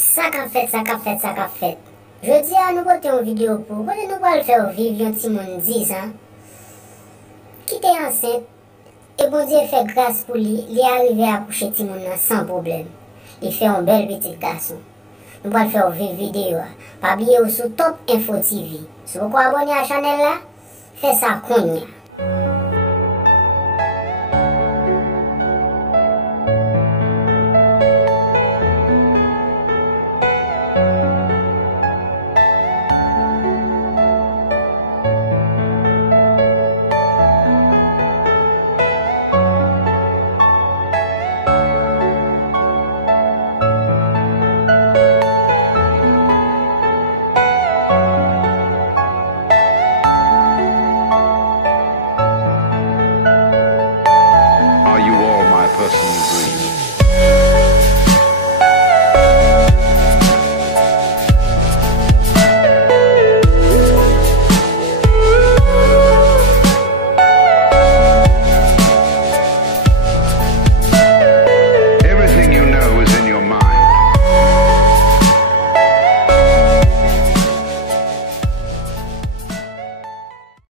Ça qu'a fait. Je dis à nous porter une vidéo pour nous le faire vivre un petit monde 10 ans qui était enceinte et bon Dieu fait grâce pour lui, il est arrivé à coucher petit monde sans problème. Il fait un bel petit garçon. Nous allons faire vivre vidéo. Pas oublier sur Top Info TV. Si vous abonner à la chaîne là, faites ça.